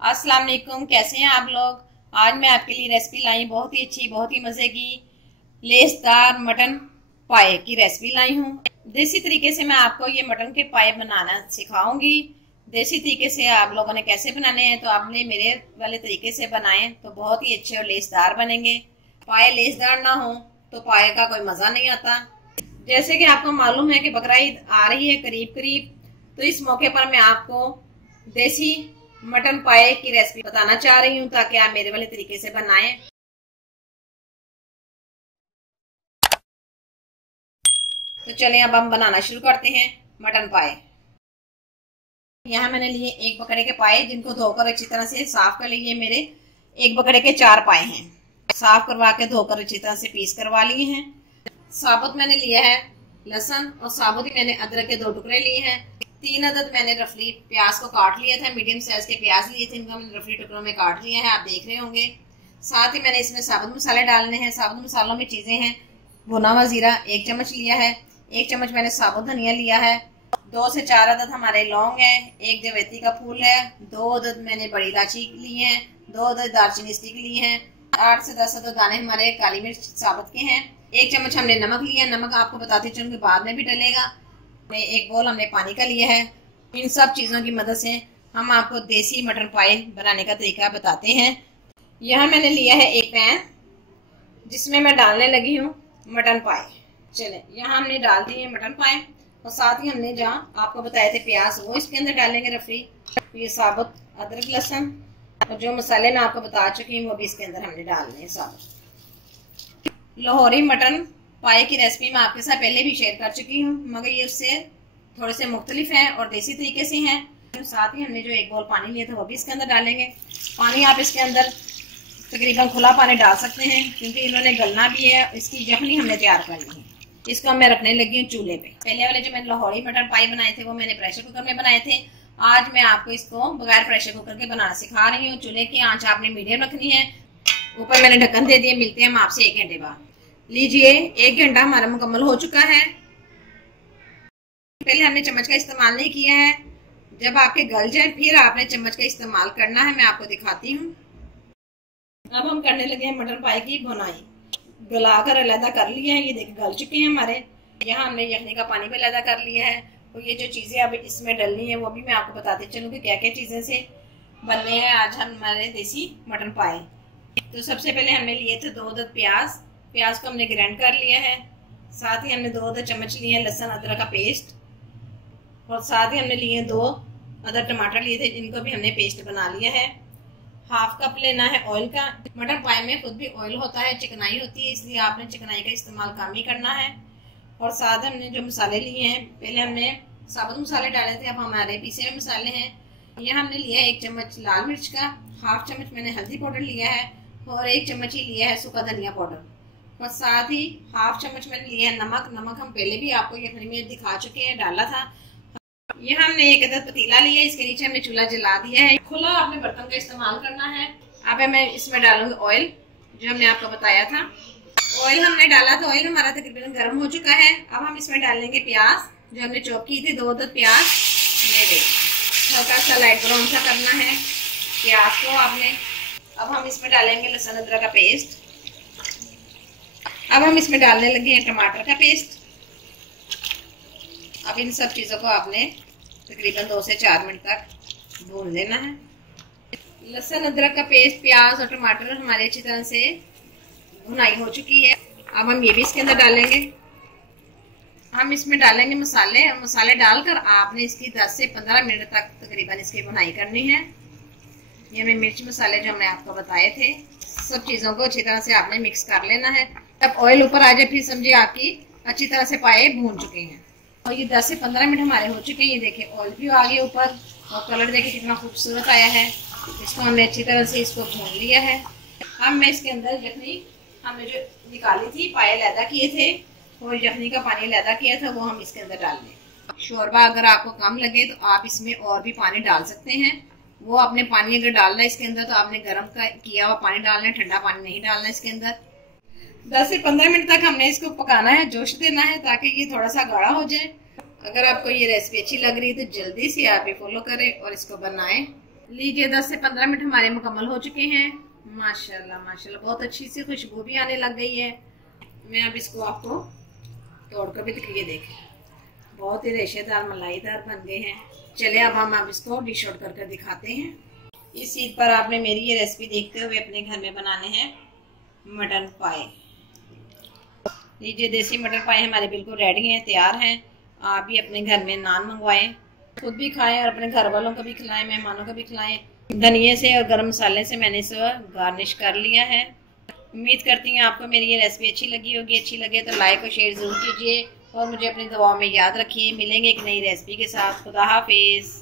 अस्सलाम वालेकुम, कैसे हैं आप लोग। आज मैं आपके लिए रेसिपी लाई, बहुत ही अच्छी, बहुत ही मज़े की लेसदार मटन पाए की रेसिपी लाई हूँ। देसी तरीके से मैं आपको ये मटन के पाए बनाना सिखाऊंगी। देसी तरीके से आप लोगों ने कैसे बनाने हैं, तो आपने मेरे वाले तरीके से बनाएं तो बहुत ही अच्छे और लेसदार बनेंगे। पाए लेसदार ना हो तो पाए का कोई मज़ा नहीं आता। जैसे कि आपको मालूम है कि बकरा ईद आ रही है करीब करीब, तो इस मौके पर मैं आपको देसी मटन पाए की रेसिपी बताना चाह रही हूँ ताकि आप मेरे वाले तरीके से बनाएं। तो चलें अब हम बनाना शुरू करते हैं मटन पाए। यहाँ मैंने लिए एक बकरे के पाए, जिनको धोकर अच्छी तरह से साफ कर लिए। मेरे एक बकरे के 4 पाए हैं, साफ करवा के धोकर अच्छी तरह से पीस करवा लिए हैं। साबुत मैंने लिया है लहसुन, और साबुत ही मैंने अदरक के 2 टुकड़े लिए हैं। 3 अदद मैंने रफली प्याज को काट लिया था, मीडियम साइज के प्याज लिए थे, इनको मैंने रफली टुकड़ों में काट लिया है, आप देख रहे होंगे। साथ ही मैंने इसमें साबुत मसाले डालने हैं। साबुत मसालों में चीजें हैं भुना हुआ जीरा 1 चम्मच लिया है, 1 चम्मच मैंने साबुत धनिया लिया है, 2 से 4 अदद हमारे लौंग है, 1 जवैती का फूल है, 2 अदद मैंने बड़ी इलायची ली है, 2 अदद दालचीनी स्टिक ली है, 8 से 10 अदद दाने हमारे काली मिर्च साबुत के हैं, 1 चम्मच हमने नमक लिया है। नमक आपको बताती चलूंगी बाद में भी डलेगा। 1 बोल हमने पानी का लिया है। इन सब चीज़ों की मदद से हम आपको देसी मटन पाए बनाने का तरीका बताते हैं। यहाँ मैंने लिया है एक पैन, जिसमें मैं डालने लगी हूँ मटन पाए। चले यहाँ हमने डाल दिए मटन पाए, और साथ ही हमने जहाँ आपको बताए थे प्याज, वो इसके अंदर डालेंगे रफली। ये साबुत अदरक लहसुन और जो मसाले मैं आपको बता चुकी हूँ वो भी इसके अंदर हमने डालने हैं साबुत। लाहौरी मटन पाए की रेसिपी मैं आपके साथ पहले भी शेयर कर चुकी हूँ, मगर ये उससे थोड़े से मुख्तलिफ हैं और देसी तरीके से हैं। तो साथ ही हमने जो 1 बोल पानी लिया था वो भी इसके अंदर डालेंगे। पानी आप इसके अंदर तकरीबन खुला पानी डाल सकते हैं, क्योंकि इन्होंने गलना भी है। इसकी यखनी हमने तैयार करनी है। इसको मैं रखने लगी हूँ चूल्हे पे। पहले वाले जो मैंने लाहौरी मटन पाई बनाए थे वो मैंने प्रेशर कुकर में बनाए थे। आज मैं आपको इसको बगैर प्रेशर कुकर के बनाना सिखा रही हूँ। चूल्हे की आंच आपने मीडियम रखनी है। ऊपर मैंने ढक्कन दे दिया। मिलते हैं हम आपसे 1 घंटे बाद। लीजिए 1 घंटा हमारा मुकम्मल हो चुका है। पहले हमने चम्मच का इस्तेमाल नहीं किया है, जब आपके गल जाए फिर आपने चम्मच का इस्तेमाल करना है। मैं आपको दिखाती हूँ। अब हम करने लगे हैं मटन पाए की भुनाई। गलाकर अलहदा कर लिया है, ये देखिए गल चुके हैं हमारे। यहाँ हमने यखनी का पानी भी अलहदा कर लिया है। और ये जो चीजें अब इसमें डलनी है वो भी मैं आपको बताती चलूँ कि क्या क्या चीजें से बनने हैं आज हमारे देसी मटन पाए। तो सबसे पहले हमने लिए थे 2 अदद प्याज। प्याज को हमने ग्राइंड कर लिया है। साथ ही हमने 2 अदद चम्मच लिए लहसुन अदरक का पेस्ट, और साथ ही हमने लिए 2 अदर टमाटर लिए थे, जिनको भी हमने पेस्ट बना लिया है। 1/2 कप लेना है ऑयल का। मटन पाए में खुद भी ऑयल होता है, चिकनाई होती है, इसलिए आपने चिकनाई का इस्तेमाल कम ही करना है। और साथ हमने जो मसाले लिए हैं, पहले हमने साबुत मसाले डाले थे, अब हमारे पीसे हुए मसाले हैं। यहाँ हमने लिया है 1 चम्मच लाल मिर्च का, 1/2 चम्मच मैंने हल्दी पाउडर लिया है, और 1 चम्मच ही लिया है सूखा धनिया पाउडर, और साथ ही 1/2 चम्मच मैंने लिया है नमक। नमक हम पहले भी आपको यखनी में दिखा चुके हैं, डाला था। यहाँ हमने 1 अदद पतीला लिया है, इसके नीचे हमने चूल्हा जला दिया है। खुला आपने बर्तन का इस्तेमाल करना है। अब मैं इसमें डालूंगी ऑयल, जो हमने आपको बताया था। ऑयल हमने डाला था, ऑयल हमारा तकरीबन गर्म हो चुका है। अब हम इसमें डालेंगे प्याज, जो हमने चॉप की थी 2 अदद प्याज। हल्का सा लाइट ब्राउन सा करना है प्याज को आपने। अब हम इसमें डालेंगे लहसुन अदरक का पेस्ट। अब हम इसमें डालने लगे हैं टमाटर का पेस्ट। अब इन सब चीज़ों को आपने तकरीबन 2 से 4 मिनट तक भून लेना है। लहसुन अदरक का पेस्ट, प्याज और टमाटर हमारे अच्छी तरह से भुनाई हो चुकी है। अब हम ये भी इसके अंदर डालेंगे। हम इसमें डालेंगे मसाले। मसाले डालकर आपने इसकी 10 से 15 मिनट तक तकरीबन इसकी भुनाई करनी है। ये हमें मिर्च मसाले जो हमने आपको बताए थे, सब चीज़ों को अच्छी तरह से आपने मिक्स कर लेना है। तब ऑयल ऊपर आ जाए फिर समझिए आपकी अच्छी तरह से पाए भून चुके हैं। और ये 10 से 15 मिनट हमारे हो चुके हैं। ये देखिए ऑयल भी आ गया ऊपर, और कलर देखिए कितना खूबसूरत आया है। इसको हमने अच्छी तरह से इसको भून लिया है। अब मैं इसके अंदर यखनी हमने जो निकाली थी, पाए अलहदा किए थे, और यखनी का पानी अलहदा किया था, वो हम इसके अंदर डाल दें। शोरबा अगर आपको कम लगे तो आप इसमें और भी पानी डाल सकते हैं। वो आपने पानी अगर डालना है इसके अंदर तो आपने गर्म किया हुआ पानी डालना है, ठंडा पानी नहीं डालना इसके अंदर। 10 से 15 मिनट तक हमने इसको पकाना है, जोश देना है, ताकि ये थोड़ा सा गाढ़ा हो जाए। अगर आपको ये रेसिपी अच्छी लग रही है तो जल्दी से आप ये फॉलो करें और इसको बनाएं। लीजिए 10 से 15 मिनट हमारे मुकम्मल हो चुके हैं। माशाल्लाह माशाल्लाह बहुत अच्छी सी खुशबू भी आने लग गई है। मैं अब इसको आपको तोड़कर भी दिखाइए, देखें बहुत ही रेशेदार मलाईदार बन गए हैं। चलिए अब इसको डिश आउट कर दिखाते हैं। इस ईद पर आपने मेरी ये रेसिपी देखते हुए अपने घर में बनाने हैं मटन पाए। लीजिए देसी मटन पाए हमारे बिल्कुल रेडी हैं, तैयार हैं। आप भी अपने घर में नान मंगवाएं, खुद भी खाएं और अपने घर वालों को भी खिलाएं, मेहमानों को भी खिलाएं। धनिये से और गरम मसाले से मैंने इसे गार्निश कर लिया है। उम्मीद करती हूँ आपको मेरी ये रेसिपी अच्छी लगी होगी। अच्छी लगे तो लाइक और शेयर जरूर कीजिए और मुझे अपनी दुआओं में याद रखिए। मिलेंगे एक नई रेसिपी के साथ। खुदा हाफिज।